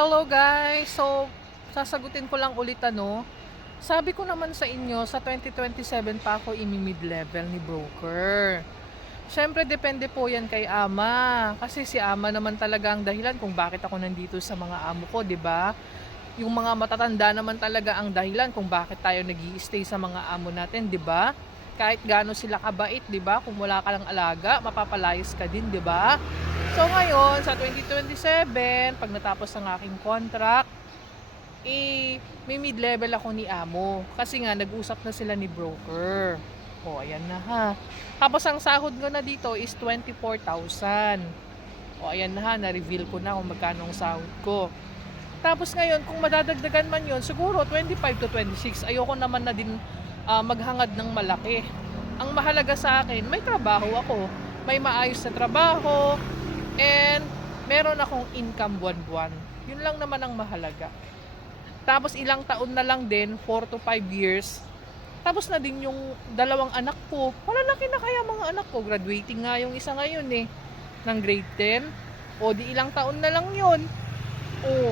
Hello guys! So, sasagutin ko lang ulit sabi ko naman sa inyo, sa 2027 pa ako mid-level ni broker. Siyempre, depende po yan kay ama. Kasi si ama naman talaga ang dahilan kung bakit ako nandito sa mga amo ko, di ba? Yung mga matatanda naman talaga ang dahilan kung bakit tayo nag-i-stay sa mga amo natin, di ba? Kahit gaano sila kabait, di ba? Kung wala ka lang alaga, mapapalayas ka din, di ba? So ngayon, sa 2027, pag natapos ang aking contract, may mid-level ako ni amo. Kasi nga, nag-usap na sila ni broker. O, ayan na ha. Tapos ang sahod ko na dito is 24,000. O, ayan na ha. Na-reveal ko na kung magkano ang sahod ko. Tapos ngayon, kung madadagdagan man yon, siguro 25 to 26. Ayoko naman na din maghangad ng malaki. Ang mahalaga sa akin, may trabaho ako. May maayos na trabaho. And meron akong income buwan-buwan. Yun lang naman ang mahalaga. Tapos ilang taon na lang din, 4 to 5 years. Tapos na din yung dalawang anak ko. Malalaki na kaya mga anak ko. Graduating nga yung isa ngayon ng grade 10. O di ilang taon na lang yun. O